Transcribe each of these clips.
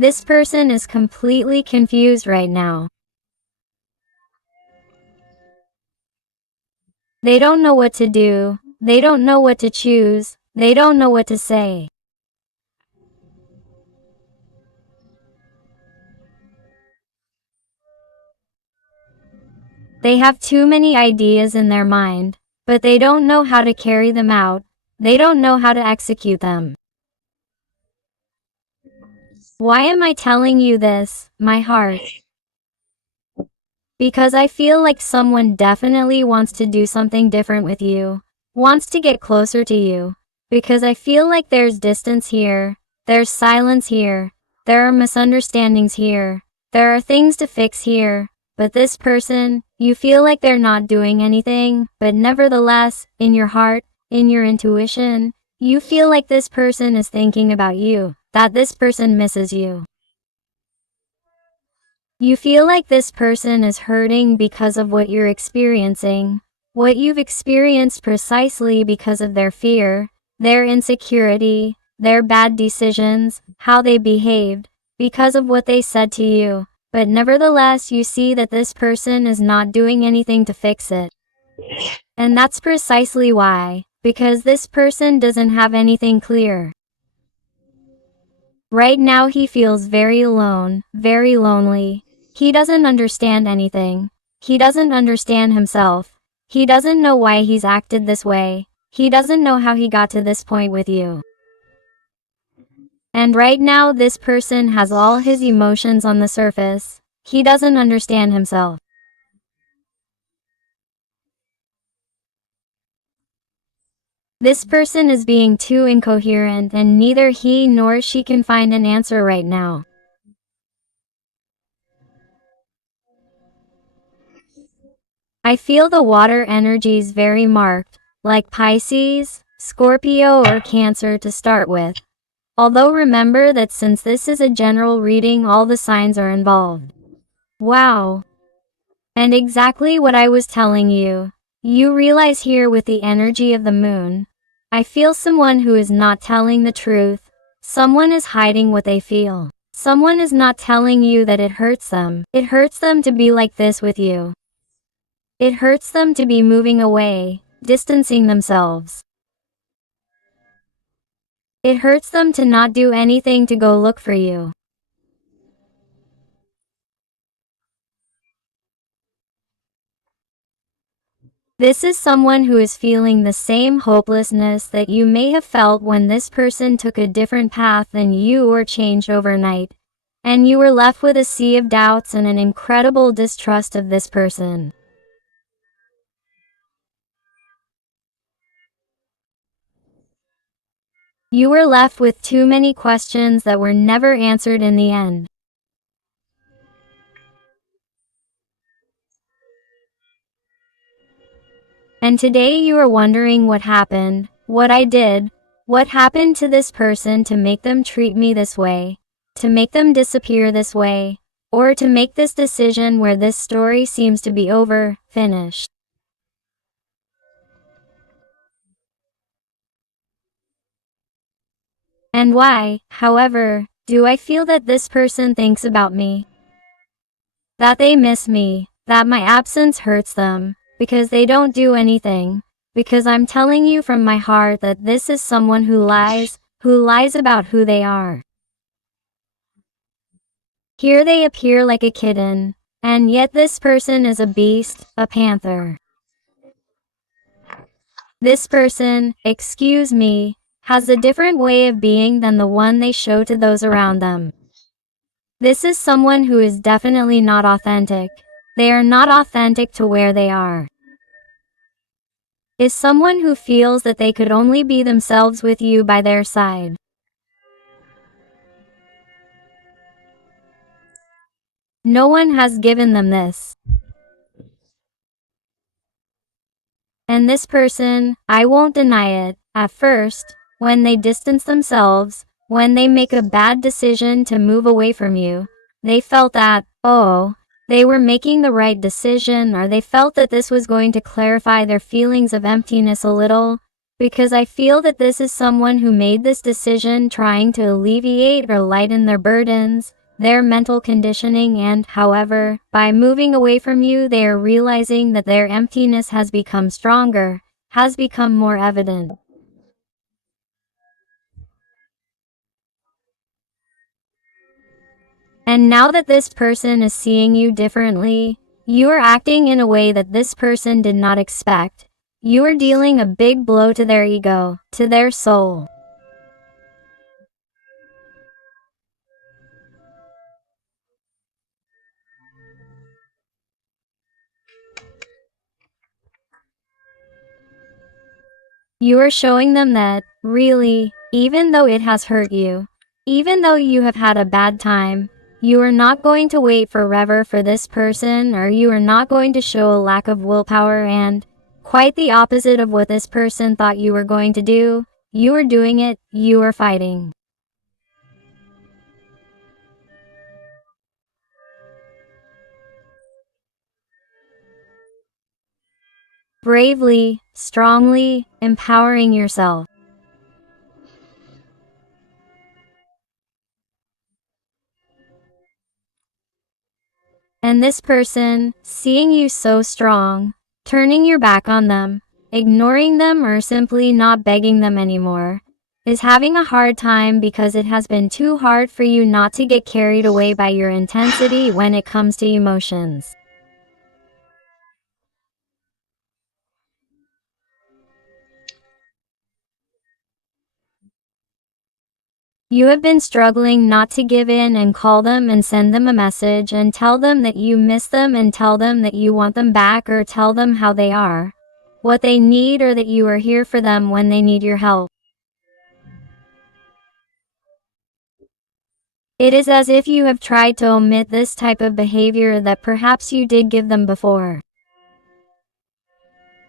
This person is completely confused right now. They don't know what to do. They don't know what to choose. They don't know what to say. They have too many ideas in their mind, but they don't know how to carry them out. They don't know how to execute them. Why am I telling you this, my heart? Because I feel like someone definitely wants to do something different with you, wants to get closer to you. Because I feel like there's distance here, there's silence here, there are misunderstandings here, there are things to fix here. But this person, you feel like they're not doing anything, but nevertheless, in your heart, in your intuition, you feel like this person is thinking about you, that this person misses you. You feel like this person is hurting because of what you're experiencing, what you've experienced precisely because of their fear, their insecurity, their bad decisions, how they behaved, because of what they said to you. But nevertheless, you see that this person is not doing anything to fix it. And that's precisely why, because this person doesn't have anything clear. Right now he feels very alone, very lonely. He doesn't understand anything. He doesn't understand himself. He doesn't know why he's acted this way. He doesn't know how he got to this point with you. And right now this person has all his emotions on the surface. He doesn't understand himself. This person is being too incoherent and neither he nor she can find an answer right now. I feel the water energies very marked, like Pisces, Scorpio or Cancer to start with. Although remember that since this is a general reading, all the signs are involved. Wow. And exactly what I was telling you. You realize here with the energy of the moon. I feel someone who is not telling the truth. Someone is hiding what they feel. Someone is not telling you that it hurts them. It hurts them to be like this with you. It hurts them to be moving away, distancing themselves. It hurts them to not do anything to go look for you. This is someone who is feeling the same hopelessness that you may have felt when this person took a different path than you or changed overnight, and you were left with a sea of doubts and an incredible distrust of this person. You were left with too many questions that were never answered in the end. And today you are wondering what happened, what I did, what happened to this person to make them treat me this way, to make them disappear this way, or to make this decision where this story seems to be over, finished. And why, however, do I feel that this person thinks about me? That they miss me, that my absence hurts them, because they don't do anything, because I'm telling you from my heart that this is someone who lies about who they are. Here they appear like a kitten, and yet this person is a beast, a panther. This person, excuse me, has a different way of being than the one they show to those around them. This is someone who is definitely not authentic. They are not authentic to where they are. Is someone who feels that they could only be themselves with you by their side. No one has given them this. And this person, I won't deny it, at first, when they distance themselves, when they make a bad decision to move away from you, they felt that, oh, they were making the right decision, or they felt that this was going to clarify their feelings of emptiness a little, because I feel that this is someone who made this decision trying to alleviate or lighten their burdens, their mental conditioning, and, however, by moving away from you, they are realizing that their emptiness has become stronger, has become more evident. And now that this person is seeing you differently, you are acting in a way that this person did not expect. You are dealing a big blow to their ego, to their soul. You are showing them that, really, even though it has hurt you, even though you have had a bad time, you are not going to wait forever for this person, or you are not going to show a lack of willpower and, quite the opposite of what this person thought you were going to do, you are doing it, you are fighting. Bravely, strongly, empowering yourself. And this person, seeing you so strong, turning your back on them, ignoring them, or simply not begging them anymore, is having a hard time because it has been too hard for you not to get carried away by your intensity when it comes to emotions. You have been struggling not to give in and call them and send them a message and tell them that you miss them and tell them that you want them back, or tell them how they are, what they need, or that you are here for them when they need your help. It is as if you have tried to omit this type of behavior that perhaps you did give them before.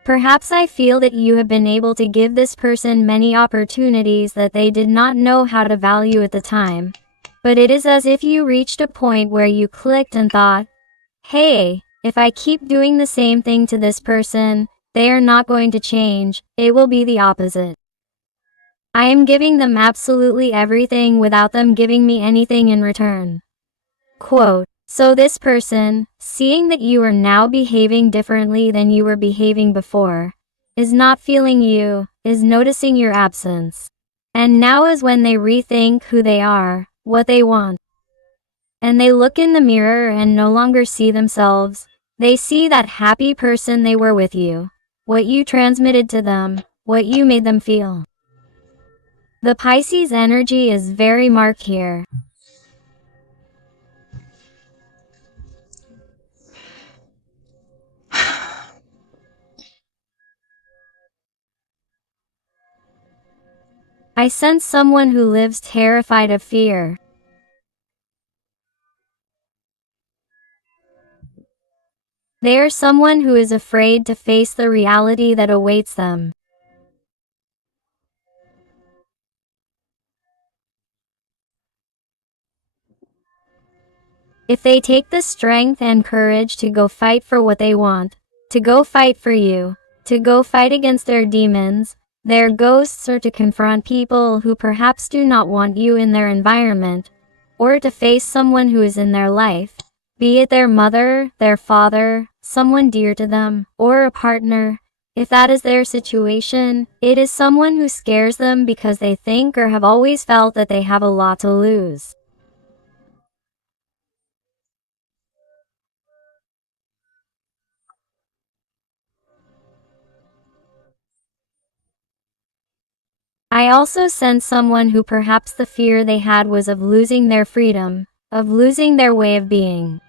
Perhaps I feel that you have been able to give this person many opportunities that they did not know how to value at the time. But it is as if you reached a point where you clicked and thought, hey, if I keep doing the same thing to this person, they are not going to change, it will be the opposite. I am giving them absolutely everything without them giving me anything in return. Quote, so this person, seeing that you are now behaving differently than you were behaving before, is not feeling you, is noticing your absence. And now is when they rethink who they are, what they want. And they look in the mirror and no longer see themselves. They see that happy person they were with you, what you transmitted to them, what you made them feel. The Pisces energy is very marked here. I sense someone who lives terrified of fear. They are someone who is afraid to face the reality that awaits them. If they take the strength and courage to go fight for what they want, to go fight for you, to go fight against their demons, their ghosts, or to confront people who perhaps do not want you in their environment, or to face someone who is in their life, be it their mother, their father, someone dear to them, or a partner, if that is their situation, it is someone who scares them because they think or have always felt that they have a lot to lose. I also sense someone who perhaps the fear they had was of losing their freedom, of losing their way of being.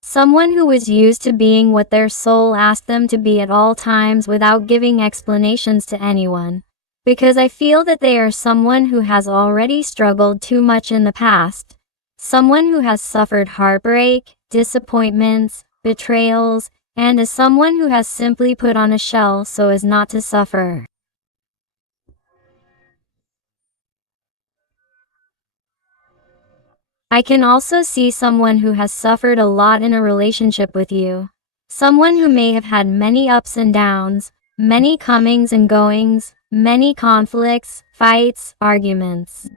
Someone who was used to being what their soul asked them to be at all times without giving explanations to anyone. Because I feel that they are someone who has already struggled too much in the past. Someone who has suffered heartbreak, disappointments, betrayals, and is someone who has simply put on a shell so as not to suffer. I can also see someone who has suffered a lot in a relationship with you. Someone who may have had many ups and downs, many comings and goings, many conflicts, fights, arguments.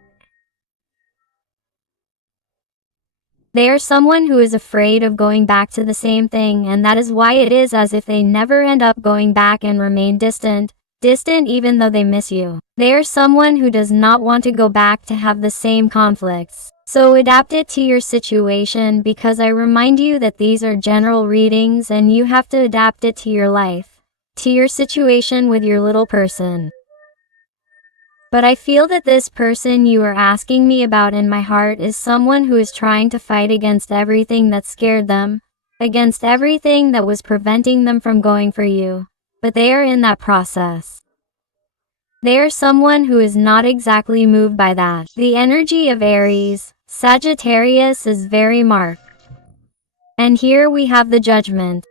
They are someone who is afraid of going back to the same thing, and that is why it is as if they never end up going back and remain distant even though they miss you. They are someone who does not want to go back to have the same conflicts. So adapt it to your situation, because I remind you that these are general readings and you have to adapt it to your life, to your situation with your little person. But I feel that this person you are asking me about in my heart is someone who is trying to fight against everything that scared them, against everything that was preventing them from going for you. But they are in that process. They are someone who is not exactly moved by that. The energy of Aries, Sagittarius is very marked. And here we have the Judgment.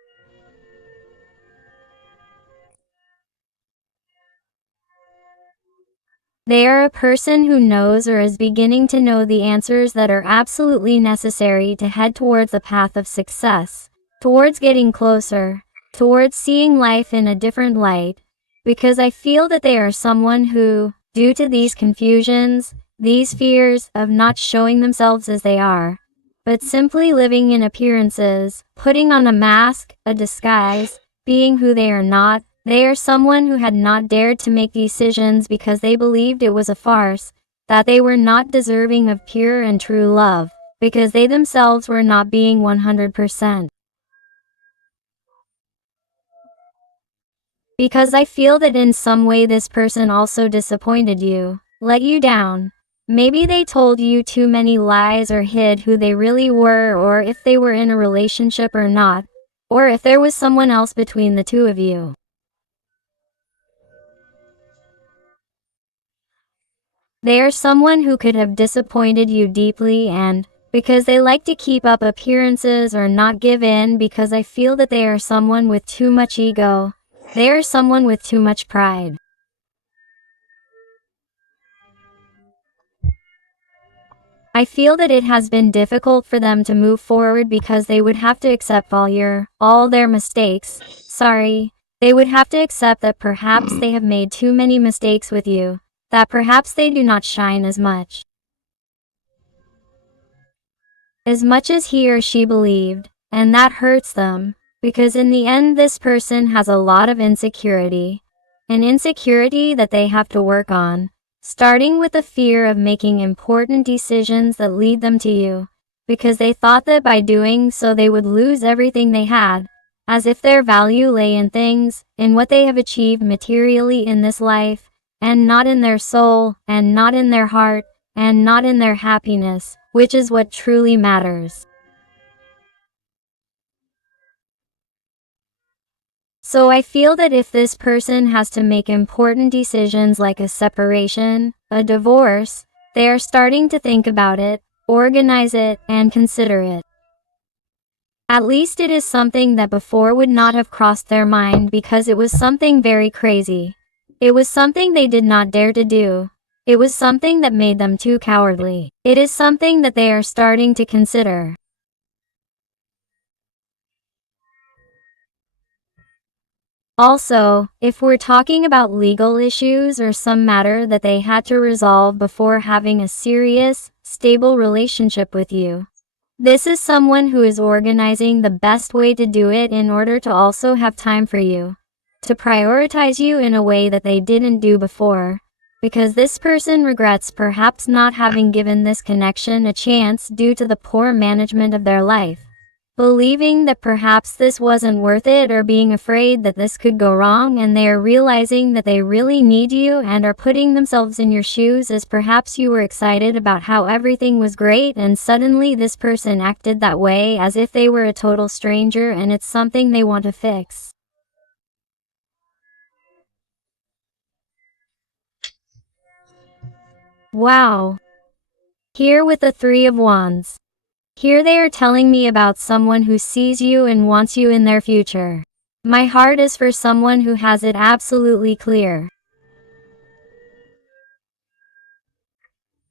They are a person who knows or is beginning to know the answers that are absolutely necessary to head towards the path of success, towards getting closer, towards seeing life in a different light, because I feel that they are someone who, due to these confusions, these fears of not showing themselves as they are, but simply living in appearances, putting on a mask, a disguise, being who they are not, they are someone who had not dared to make decisions because they believed it was a farce, that they were not deserving of pure and true love, because they themselves were not being 100%. Because I feel that in some way this person also disappointed you, let you down. Maybe they told you too many lies or hid who they really were, or if they were in a relationship or not, or if there was someone else between the two of you. They are someone who could have disappointed you deeply, and because they like to keep up appearances or not give in, because I feel that they are someone with too much ego. They are someone with too much pride. I feel that it has been difficult for them to move forward because they would have to accept all their mistakes. Sorry, they would have to accept that perhaps they have made too many mistakes with you, that perhaps they do not shine as much as he or she believed, and that hurts them, because in the end this person has a lot of insecurity, an insecurity that they have to work on, starting with the fear of making important decisions that lead them to you, because they thought that by doing so they would lose everything they had, as if their value lay in things, in what they have achieved materially in this life, and not in their soul, and not in their heart, and not in their happiness, which is what truly matters. So I feel that if this person has to make important decisions like a separation, a divorce, they are starting to think about it, organize it, and consider it. At least it is something that before would not have crossed their mind, because it was something very crazy. It was something they did not dare to do. It was something that made them too cowardly. It is something that they are starting to consider. Also, if we're talking about legal issues or some matter that they had to resolve before having a serious, stable relationship with you, this is someone who is organizing the best way to do it in order to also have time for you, to prioritize you in a way that they didn't do before, because this person regrets perhaps not having given this connection a chance due to the poor management of their life, believing that perhaps this wasn't worth it, or being afraid that this could go wrong, and they are realizing that they really need you and are putting themselves in your shoes, as perhaps you were excited about how everything was great and suddenly this person acted that way as if they were a total stranger, and it's something they want to fix. Wow. Here with the Three of Wands. Here they are telling me about someone who sees you and wants you in their future. My heart is for someone who has it absolutely clear.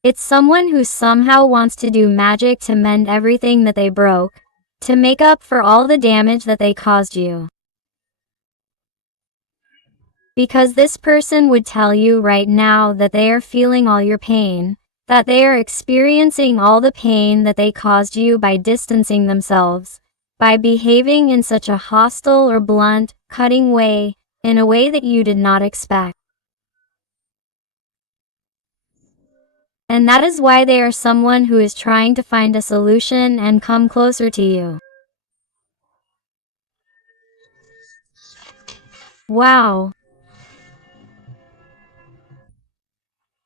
It's someone who somehow wants to do magic to mend everything that they broke, to make up for all the damage that they caused you. Because this person would tell you right now that they are feeling all your pain, that they are experiencing all the pain that they caused you by distancing themselves, by behaving in such a hostile or blunt, cutting way, in a way that you did not expect. And that is why they are someone who is trying to find a solution and come closer to you. Wow.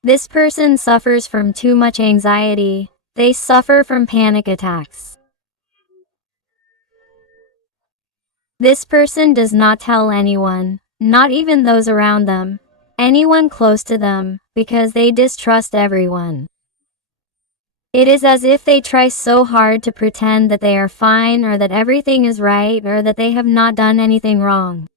This person suffers from too much anxiety. They suffer from panic attacks. This person does not tell anyone, not even those around them, anyone close to them, because they distrust everyone. It is as if they try so hard to pretend that they are fine or that everything is right or that they have not done anything wrong.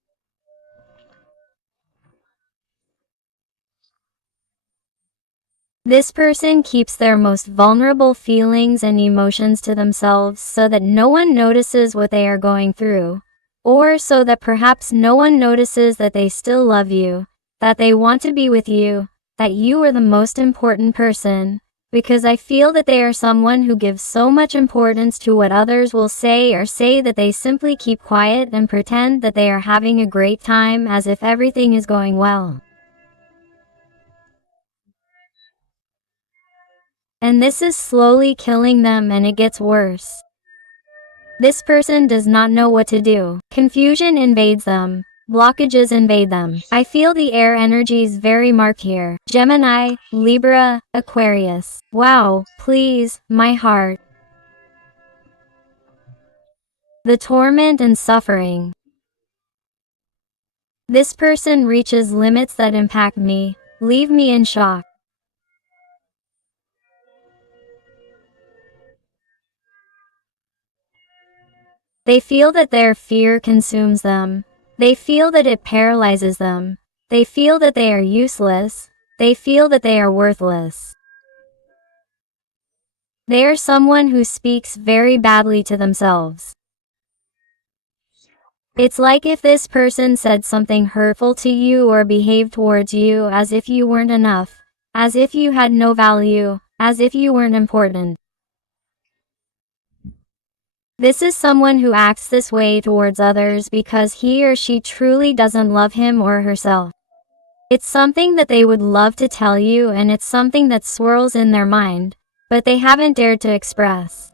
This person keeps their most vulnerable feelings and emotions to themselves so that no one notices what they are going through, or so that perhaps no one notices that they still love you, that they want to be with you, that you are the most important person, because I feel that they are someone who gives so much importance to what others will say or say that they simply keep quiet and pretend that they are having a great time as if everything is going well. And this is slowly killing them, and it gets worse. This person does not know what to do. Confusion invades them. Blockages invade them. I feel the air energies very marked here. Gemini, Libra, Aquarius. Wow, please, my heart. The torment and suffering. This person reaches limits that impact me, leave me in shock. They feel that their fear consumes them. They feel that it paralyzes them. They feel that they are useless. They feel that they are worthless. They are someone who speaks very badly to themselves. It's like if this person said something hurtful to you or behaved towards you as if you weren't enough, as if you had no value, as if you weren't important. This is someone who acts this way towards others because he or she truly doesn't love him or herself. It's something that they would love to tell you, and it's something that swirls in their mind, but they haven't dared to express.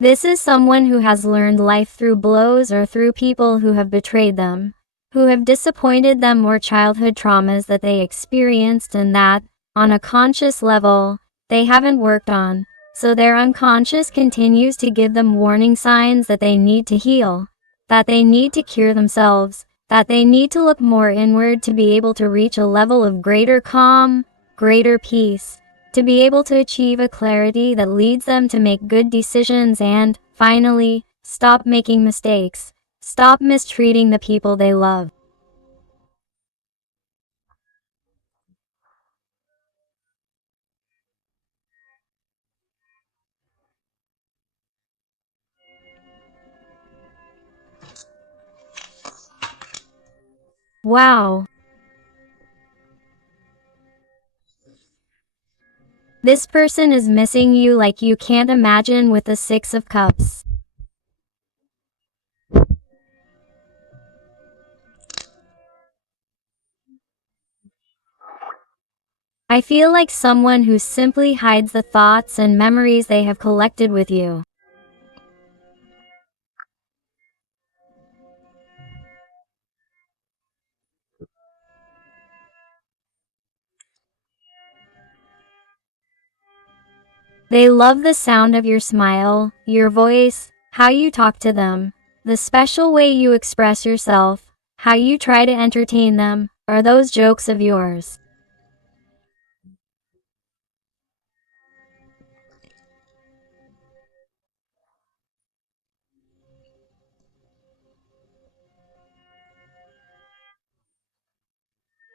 This is someone who has learned life through blows or through people who have betrayed them, who have disappointed them, or childhood traumas that they experienced and that, on a conscious level, they haven't worked on, so their unconscious continues to give them warning signs that they need to heal, that they need to cure themselves, that they need to look more inward to be able to reach a level of greater calm, greater peace, to be able to achieve a clarity that leads them to make good decisions and, finally, stop making mistakes, stop mistreating the people they love. Wow. This person is missing you like you can't imagine with the Six of Cups. I feel like someone who simply hides the thoughts and memories they have collected with you. They love the sound of your smile, your voice, how you talk to them, the special way you express yourself, how you try to entertain them, or those jokes of yours.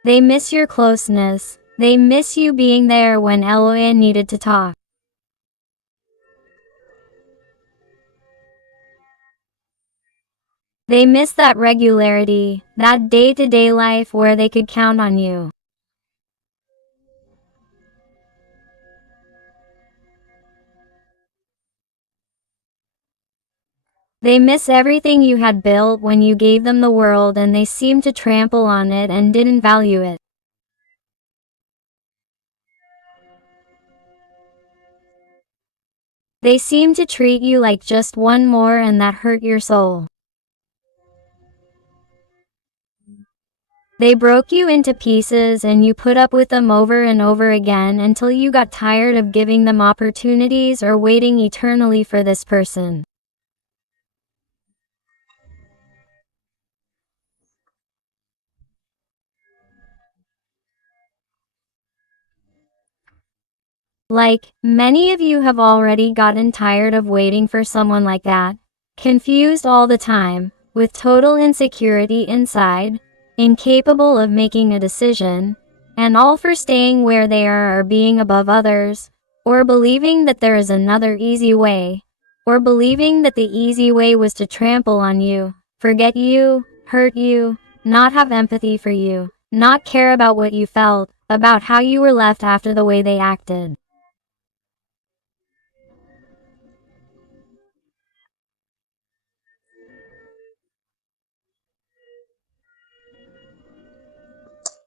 They miss your closeness. They miss you being there when LOA needed to talk. They miss that regularity, that day-to-day life where they could count on you. They miss everything you had built when you gave them the world, and they seem to trample on it and didn't value it. They seem to treat you like just one more, and that hurt your soul. They broke you into pieces and you put up with them over and over again until you got tired of giving them opportunities or waiting eternally for this person. Like, many of you have already gotten tired of waiting for someone like that, confused all the time, with total insecurity inside, incapable of making a decision, and all for staying where they are or being above others, or believing that there is another easy way, or believing that the easy way was to trample on you, forget you, hurt you, not have empathy for you, not care about what you felt, about how you were left after the way they acted.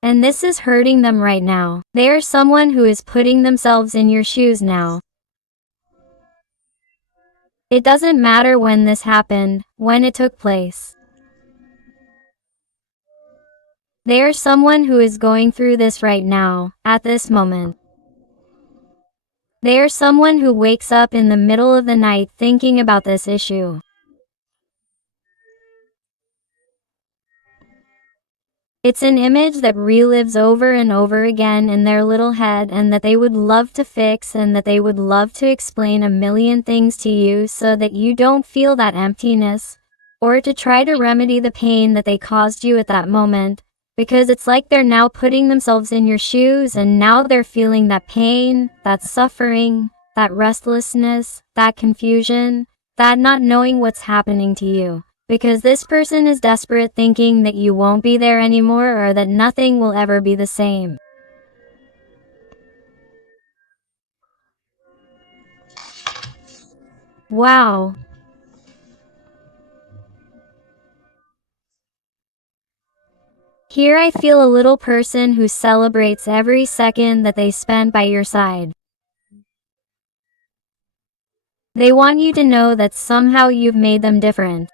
And this is hurting them right now. They are someone who is putting themselves in your shoes now. It doesn't matter when this happened, when it took place. They are someone who is going through this right now, at this moment. They are someone who wakes up in the middle of the night thinking about this issue. It's an image that relives over and over again in their little head, and that they would love to fix, and that they would love to explain a million things to you so that you don't feel that emptiness, or to try to remedy the pain that they caused you at that moment, because it's like they're now putting themselves in your shoes and now they're feeling that pain, that suffering, that restlessness, that confusion, that not knowing what's happening to you. Because this person is desperate, thinking that you won't be there anymore or that nothing will ever be the same. Wow. Here I feel a little person who celebrates every second that they spend by your side. They want you to know that somehow you've made them different.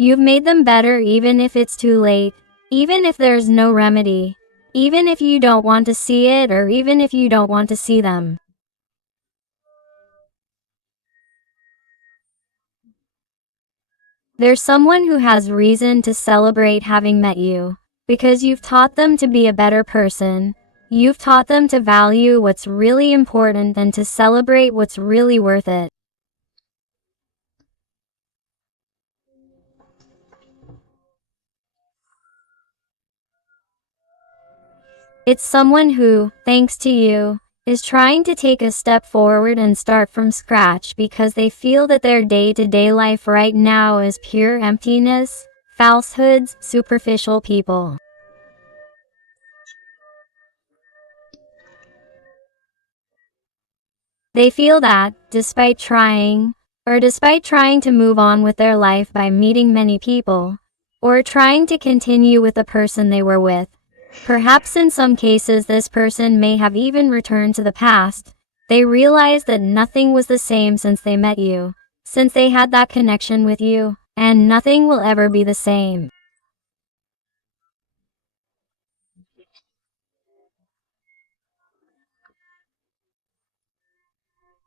You've made them better, even if it's too late, even if there's no remedy, even if you don't want to see it, or even if you don't want to see them. There's someone who has reason to celebrate having met you, because you've taught them to be a better person. You've taught them to value what's really important and to celebrate what's really worth it. It's someone who, thanks to you, is trying to take a step forward and start from scratch because they feel that their day-to-day life right now is pure emptiness, falsehoods, superficial people. They feel that, despite trying to move on with their life by meeting many people, or trying to continue with the person they were with, perhaps in some cases this person may have even returned to the past, they realize that nothing was the same since they met you, since they had that connection with you, and nothing will ever be the same.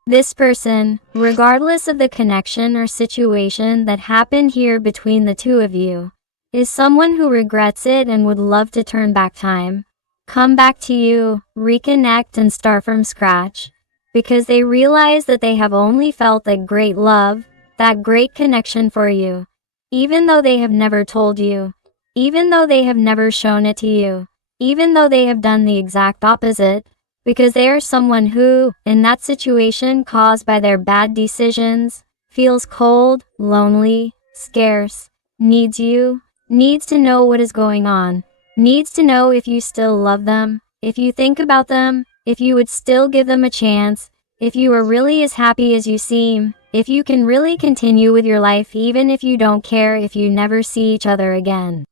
This person, regardless of the connection or situation that happened here between the two of you, is someone who regrets it and would love to turn back time, come back to you, reconnect and start from scratch, because they realize that they have only felt that great love, that great connection for you, even though they have never told you, even though they have never shown it to you, even though they have done the exact opposite, because they are someone who, in that situation caused by their bad decisions, feels cold, lonely, scarce, needs you, needs to know what is going on, needs to know if you still love them, if you think about them, if you would still give them a chance, if you are really as happy as you seem, if you can really continue with your life even if you don't care if you never see each other again.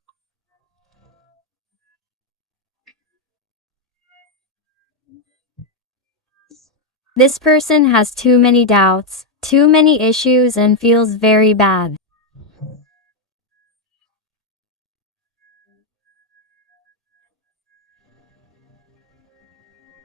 This person has too many doubts, too many issues, and feels very bad.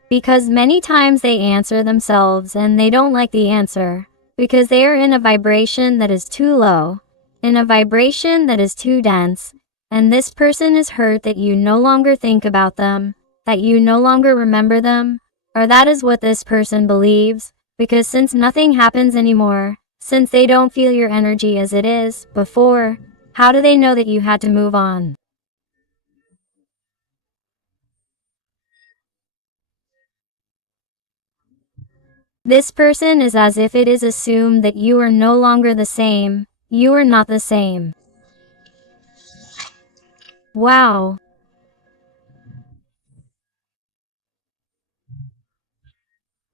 Because many times they answer themselves and they don't like the answer, because they are in a vibration that is too low, in a vibration that is too dense, and this person is hurt that you no longer think about them, that you no longer remember them, or that is what this person believes, because since nothing happens anymore, since they don't feel your energy as it is before, how do they know that you had to move on? This person is as if it is assumed that you are no longer the same, you are not the same. Wow.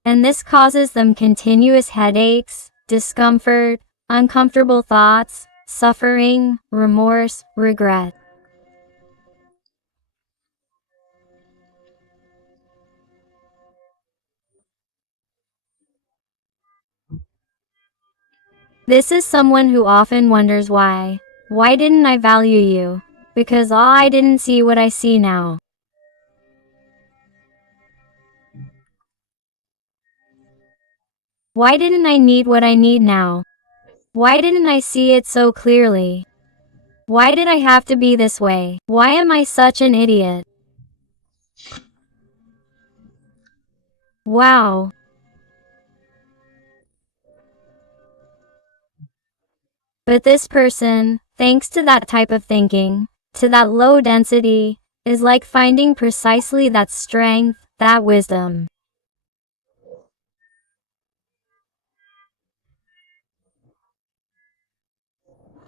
And this causes them continuous headaches, discomfort, uncomfortable thoughts, suffering, remorse, regret. This is someone who often wonders why. Why didn't I value you? Because I didn't see what I see now. Why didn't I need what I need now? Why didn't I see it so clearly? Why did I have to be this way? Why am I such an idiot? Wow. But this person, thanks to that type of thinking, to that low density, is like finding precisely that strength, that wisdom.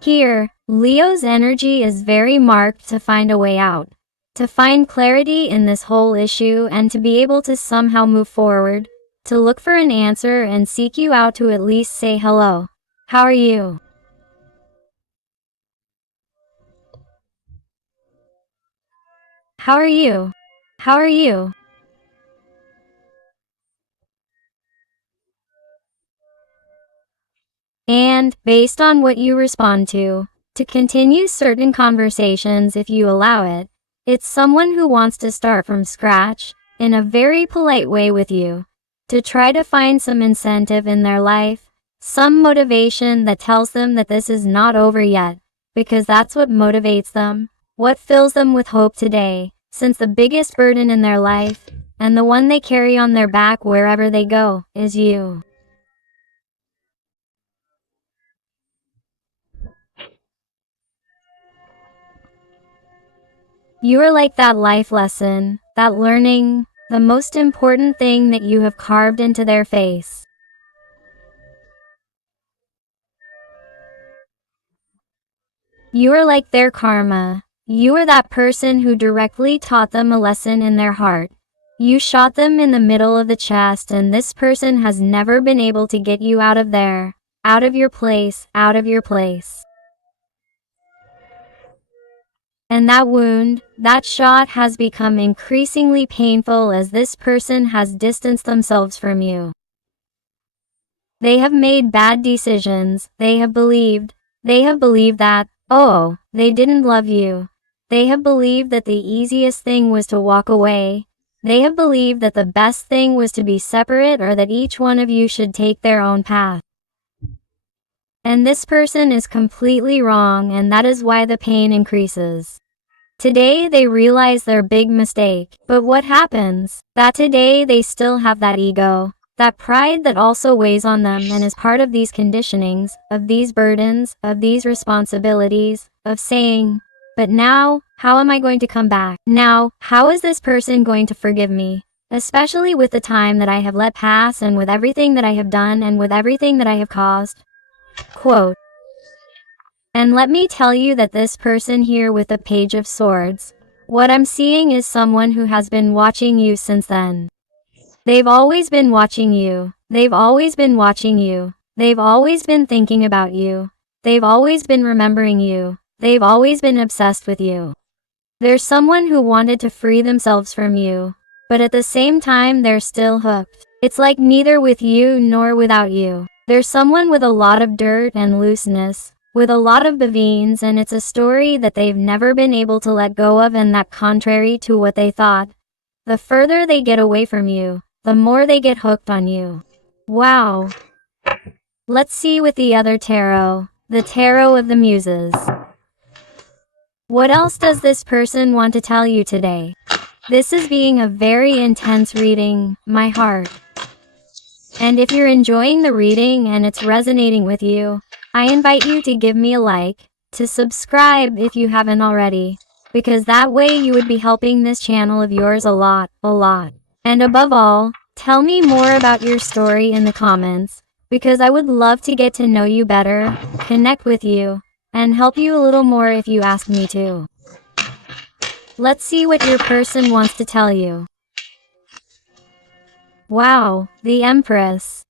Here, Leo's energy is very marked to find a way out, to find clarity in this whole issue and to be able to somehow move forward, to look for an answer and seek you out to at least say hello. How are you? How are you? How are you? And, based on what you respond to continue certain conversations if you allow it, it's someone who wants to start from scratch, in a very polite way with you, to try to find some incentive in their life, some motivation that tells them that this is not over yet, because that's what motivates them, what fills them with hope today, since the biggest burden in their life, and the one they carry on their back wherever they go, is you. You are like that life lesson, that learning, the most important thing that you have carved into their face. You are like their karma. You are that person who directly taught them a lesson in their heart. You shot them in the middle of the chest, and this person has never been able to get you out of there, out of your place, out of your place. And that wound, that shot has become increasingly painful as this person has distanced themselves from you. They have made bad decisions, they have believed that, oh, they didn't love you. They have believed that the easiest thing was to walk away. They have believed that the best thing was to be separate or that each one of you should take their own path. And this person is completely wrong, and that is why the pain increases. Today they realize their big mistake, but what happens? That today they still have that ego, that pride that also weighs on them and is part of these conditionings, of these burdens, of these responsibilities, of saying, but now, How am I going to come back? Now, how is this person going to forgive me? Especially with the time that I have let pass and with everything that I have done and with everything that I have caused. Quote. And let me tell you that this person here with the Page of Swords, what I'm seeing is someone who has been watching you since then. They've always been watching you. They've always been watching you. They've always been thinking about you. They've always been remembering you. They've always been obsessed with you. There's someone who wanted to free themselves from you, but at the same time they're still hooked. It's like neither with you nor without you. There's someone with a lot of dirt and looseness, with a lot of bevines, and it's a story that they've never been able to let go of, and that contrary to what they thought, the further they get away from you, the more they get hooked on you. Wow. Let's see with the other tarot, the Tarot of the Muses. What else does this person want to tell you today? This is being a very intense reading, my heart. And if you're enjoying the reading and it's resonating with you, I invite you to give me a like, to subscribe if you haven't already, because that way you would be helping this channel of yours a lot. And above all, tell me more about your story in the comments, because I would love to get to know you better, connect with you, and help you a little more if you ask me to. Let's see what your person wants to tell you. Wow, the Empress.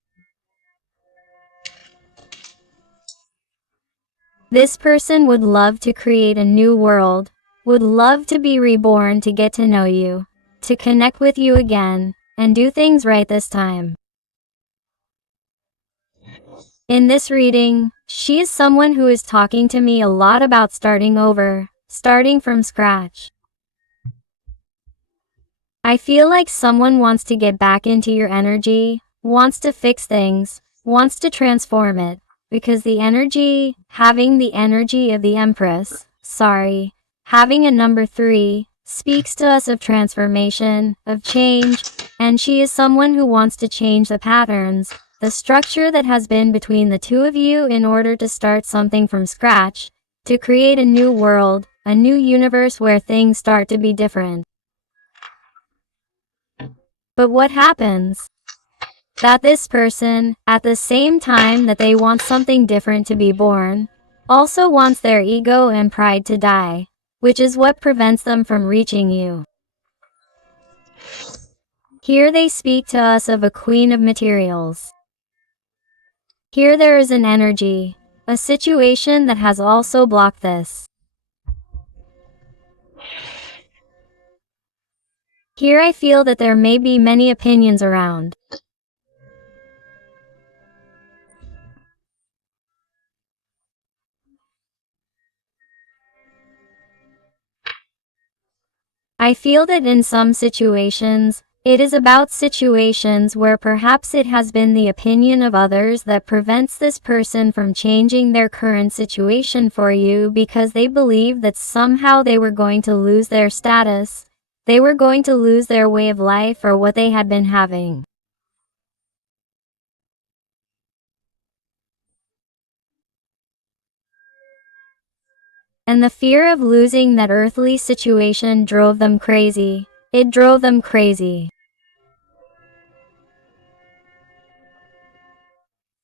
This person would love to create a new world, would love to be reborn, to get to know you, to connect with you again, and do things right this time. In this reading, she is someone who is talking to me a lot about starting over, starting from scratch. I feel like someone wants to get back into your energy, wants to fix things, wants to transform it, because the energy, having the energy of the Empress, having a number 3, speaks to us of transformation, of change, and she is someone who wants to change the patterns, the structure that has been between the two of you in order to start something from scratch, to create a new world, a new universe where things start to be different. But what happens? That this person, at the same time that they want something different to be born, also wants their ego and pride to die, which is what prevents them from reaching you. Here they speak to us of a Queen of Materials. Here there is an energy, a situation that has also blocked this. Here I feel that there may be many opinions around. I feel that in some situations, it is about situations where perhaps it has been the opinion of others that prevents this person from changing their current situation for you, because they believe that somehow they were going to lose their status, they were going to lose their way of life or what they had been having. And the fear of losing that earthly situation drove them crazy. It drove them crazy.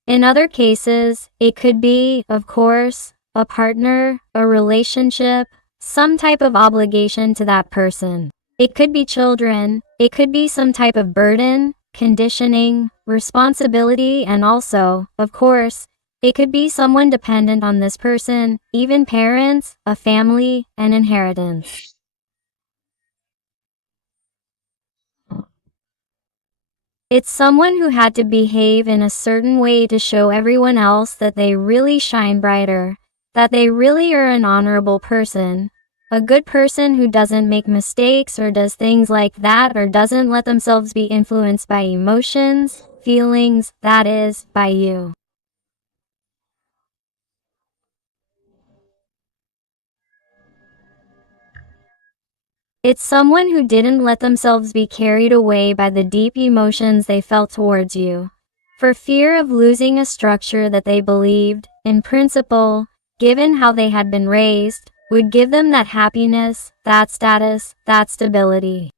In other cases, it could be, of course, a partner, a relationship, some type of obligation to that person. It could be children, it could be some type of burden, conditioning, responsibility, and also, of course, it could be someone dependent on this person, even parents, a family, an inheritance. It's someone who had to behave in a certain way to show everyone else that they really shine brighter, that they really are an honorable person, a good person who doesn't make mistakes or does things like that, or doesn't let themselves be influenced by emotions, feelings, that is, by you. It's someone who didn't let themselves be carried away by the deep emotions they felt towards you, for fear of losing a structure that they believed, in principle, given how they had been raised, would give them that happiness, that status, that stability.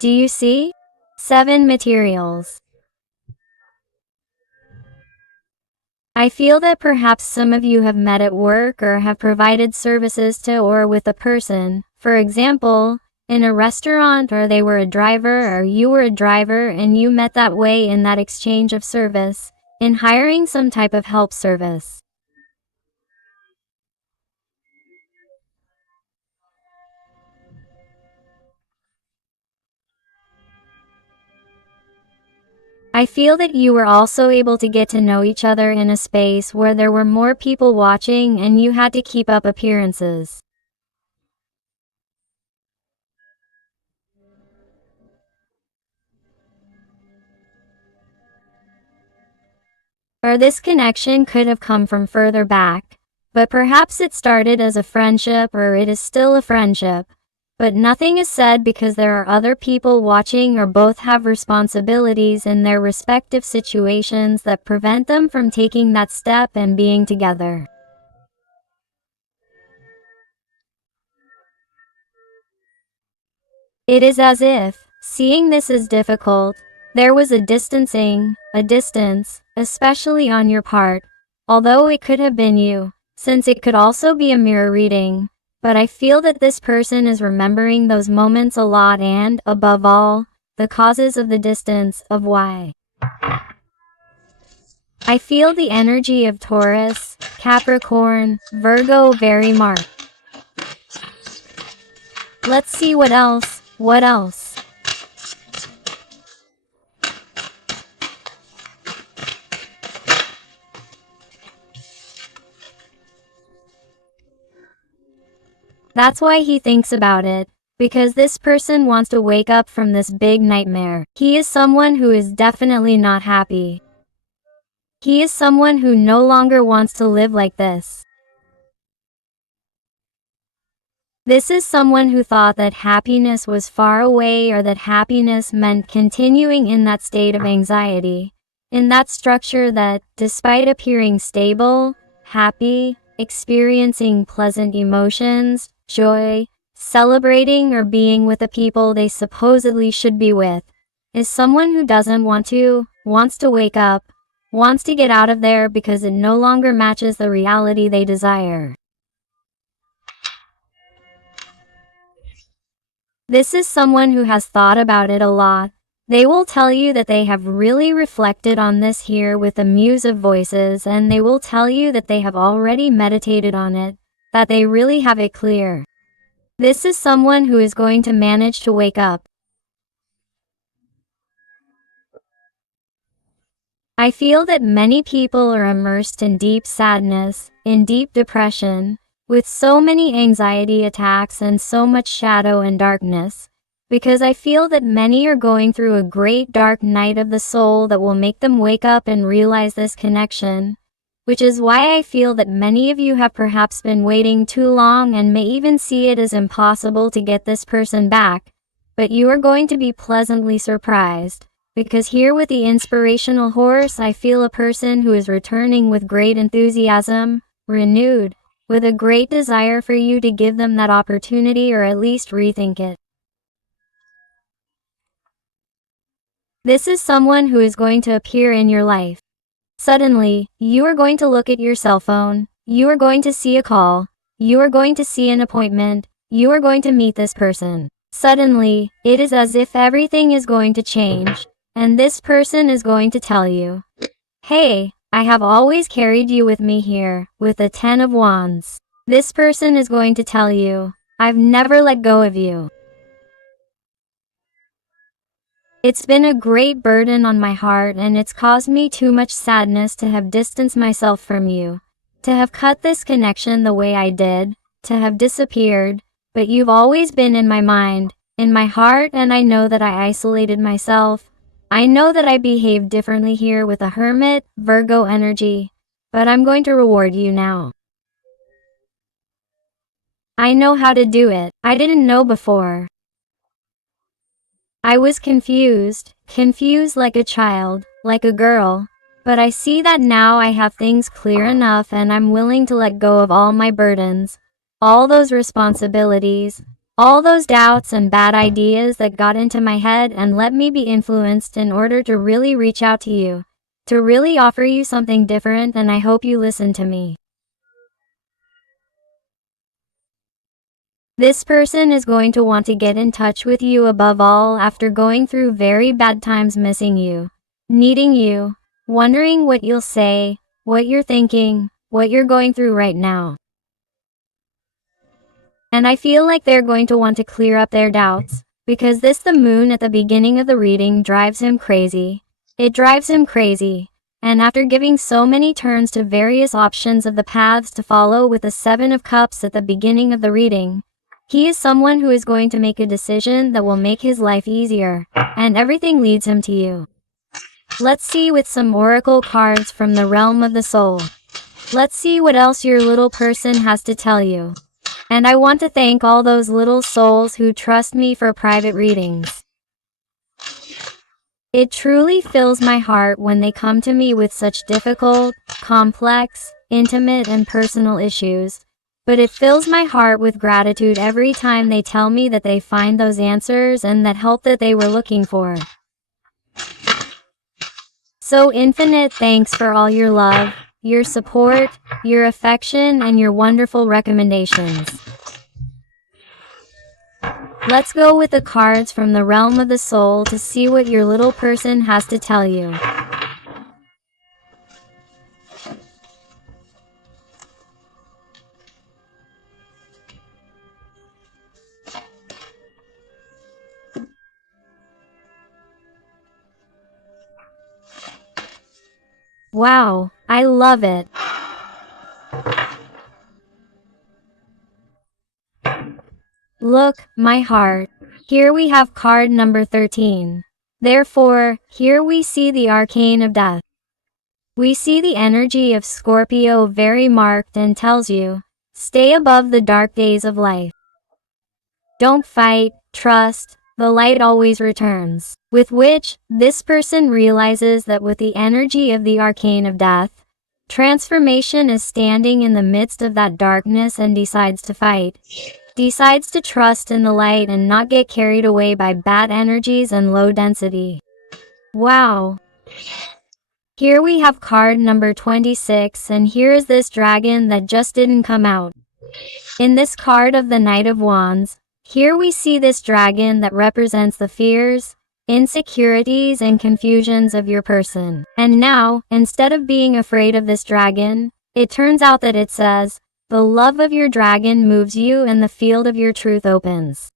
Do you see? 7 materials. I feel that perhaps some of you have met at work or have provided services to or with a person, for example, in a restaurant, or they were a driver or you were a driver and you met that way in that exchange of service, in hiring some type of help service. I feel that you were also able to get to know each other in a space where there were more people watching and you had to keep up appearances. Or this connection could have come from further back, but perhaps it started as a friendship, or it is still a friendship. But nothing is said because there are other people watching, or both have responsibilities in their respective situations that prevent them from taking that step and being together. It is as if, seeing this is difficult, there was a distancing, a distance, especially on your part, although it could have been you, since it could also be a mirror reading. But I feel that this person is remembering those moments a lot and, above all, the causes of the distance, of why. I feel the energy of Taurus, Capricorn, Virgo very marked. Let's see what else. That's why he thinks about it, because this person wants to wake up from this big nightmare. He is someone who is definitely not happy. He is someone who no longer wants to live like this. This is someone who thought that happiness was far away, or that happiness meant continuing in that state of anxiety, in that structure that, despite appearing stable, happy, experiencing pleasant emotions, joy, celebrating or being with the people they supposedly should be with, is someone who doesn't want to, wants to wake up, wants to get out of there because it no longer matches the reality they desire. This is someone who has thought about it a lot. They will tell you that they have really reflected on this here with the Muse of Voices, and they will tell you that they have already meditated on it, that they really have it clear. This is someone who is going to manage to wake up. I feel that many people are immersed in deep sadness, in deep depression, with so many anxiety attacks and so much shadow and darkness, because I feel that many are going through a great dark night of the soul that will make them wake up and realize this connection, which is why I feel that many of you have perhaps been waiting too long and may even see it as impossible to get this person back, but you are going to be pleasantly surprised. Because here with the inspirational horse, I feel a person who is returning with great enthusiasm, renewed, with a great desire for you to give them that opportunity, or at least rethink it. This is someone who is going to appear in your life. Suddenly, you are going to look at your cell phone, you are going to see a call, you are going to see an appointment, you are going to meet this person. Suddenly, it is as if everything is going to change. And this person is going to tell you, hey, I have always carried you with me here, with the 10 of Wands. This person is going to tell you, I've never let go of you. It's been a great burden on my heart, and it's caused me too much sadness to have distanced myself from you, to have cut this connection the way I did, to have disappeared, but you've always been in my mind, in my heart, and I know that I isolated myself. I know that I behaved differently here with a Hermit, Virgo energy, but I'm going to reward you now. I know how to do it. I didn't know before. I was confused like a child, like a girl, but I see that now I have things clear enough, and I'm willing to let go of all my burdens, all those responsibilities, all those doubts and bad ideas that got into my head, and let me be influenced in order to really reach out to you, to really offer you something different, and I hope you listen to me. This person is going to want to get in touch with you above all after going through very bad times, missing you, needing you, wondering what you'll say, what you're thinking, what you're going through right now. And I feel like they're going to want to clear up their doubts, because the moon at the beginning of the reading drives him crazy. It drives him crazy. And after giving so many turns to various options of the paths to follow with the 7 of Cups at the beginning of the reading, he is someone who is going to make a decision that will make his life easier, and everything leads him to you. Let's see with some oracle cards from the realm of the soul. Let's see what else your little person has to tell you. And I want to thank all those little souls who trust me for private readings. It truly fills my heart when they come to me with such difficult, complex, intimate and personal issues. But it fills my heart with gratitude every time they tell me that they find those answers and that help that they were looking for. So infinite thanks for all your love, your support, your affection, and your wonderful recommendations. Let's go with the cards from the realm of the soul to see what your little person has to tell you. Wow, I love it. Look, my heart. Here we have card number 13. Therefore, here we see the arcane of death. We see the energy of Scorpio very marked and tells you, stay above the dark days of life. Don't fight, trust, the light always returns. With which, this person realizes that with the energy of the arcane of death, transformation is standing in the midst of that darkness and decides to fight. Decides to trust in the light and not get carried away by bad energies and low density. Wow. Here we have card number 26, and here is this dragon that just didn't come out. In this card of the Knight of Wands, here we see this dragon that represents the fears, insecurities, and confusions of your person. And now, instead of being afraid of this dragon, it turns out that it says, the love of your dragon moves you and the field of your truth opens.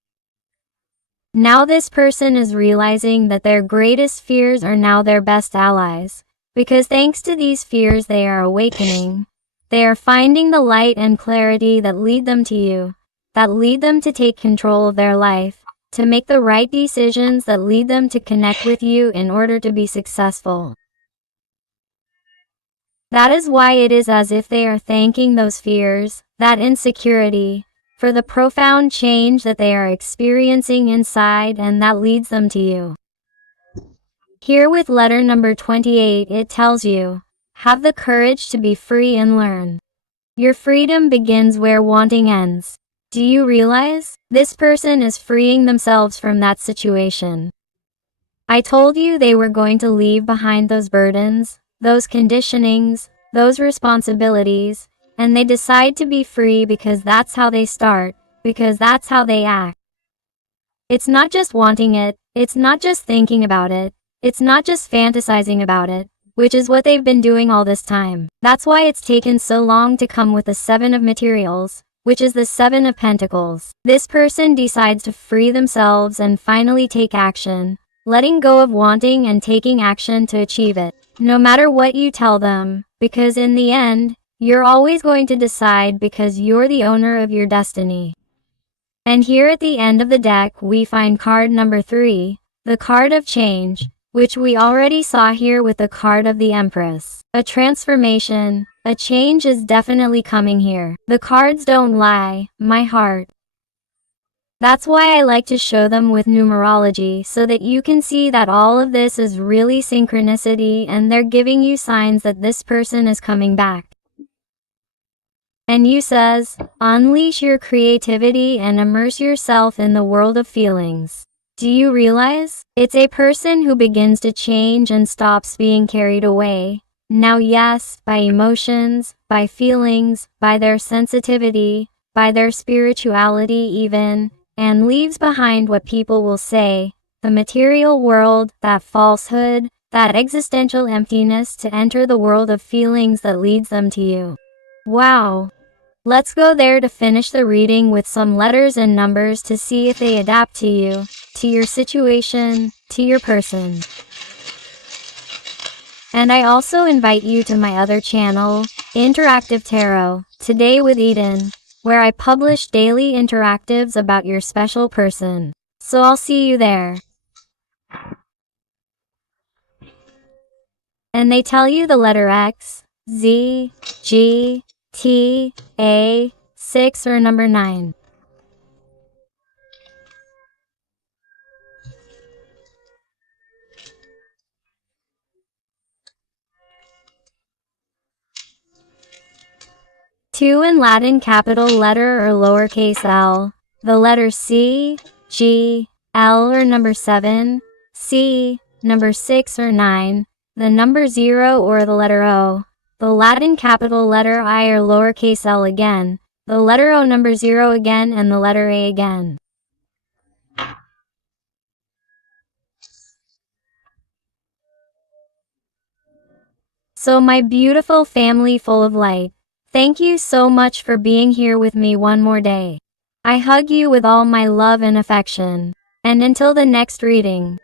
Now this person is realizing that their greatest fears are now their best allies, because thanks to these fears they are awakening. They are finding the light and clarity that lead them to you, that lead them to take control of their life, to make the right decisions that lead them to connect with you in order to be successful. That is why it is as if they are thanking those fears, that insecurity, for the profound change that they are experiencing inside, and that leads them to you. Here with letter number 28, it tells you, have the courage to be free and learn. Your freedom begins where wanting ends. Do you realize? This person is freeing themselves from that situation. I told you they were going to leave behind those burdens, those conditionings, those responsibilities, and they decide to be free because that's how they start, because that's how they act. It's not just wanting it, it's not just thinking about it, it's not just fantasizing about it, which is what they've been doing all this time. That's why it's taken so long to come with the 7 of materials, which is the 7 of Pentacles. This person decides to free themselves and finally take action, letting go of wanting and taking action to achieve it. No matter what you tell them, because in the end, you're always going to decide because you're the owner of your destiny. And here at the end of the deck we find card number 3, the card of change, which we already saw here with the card of the Empress. A transformation, a change is definitely coming here. The cards don't lie, my heart. That's why I like to show them with numerology so that you can see that all of this is really synchronicity and they're giving you signs that this person is coming back. And you says, unleash your creativity and immerse yourself in the world of feelings. Do you realize? It's a person who begins to change and stops being carried away. Now yes, by emotions, by feelings, by their sensitivity, by their spirituality even, and leaves behind what people will say, the material world, that falsehood, that existential emptiness to enter the world of feelings that leads them to you. Wow. Let's go there to finish the reading with some letters and numbers to see if they adapt to you, to your situation, to your person. And I also invite you to my other channel, Interactive Tarot, Today with Eden, where I publish daily interactives about your special person. So I'll see you there. And they tell you the letter X, Z, G, T, A, 6 or number 9. Two in Latin, capital letter or lowercase l. The letter C, G, L or number 7, C, number 6 or 9, the number 0 or the letter O. The Latin capital letter I or lowercase l again, the letter O number 0 again and the letter A again. So my beautiful family full of light, thank you so much for being here with me one more day. I hug you with all my love and affection. And until the next reading.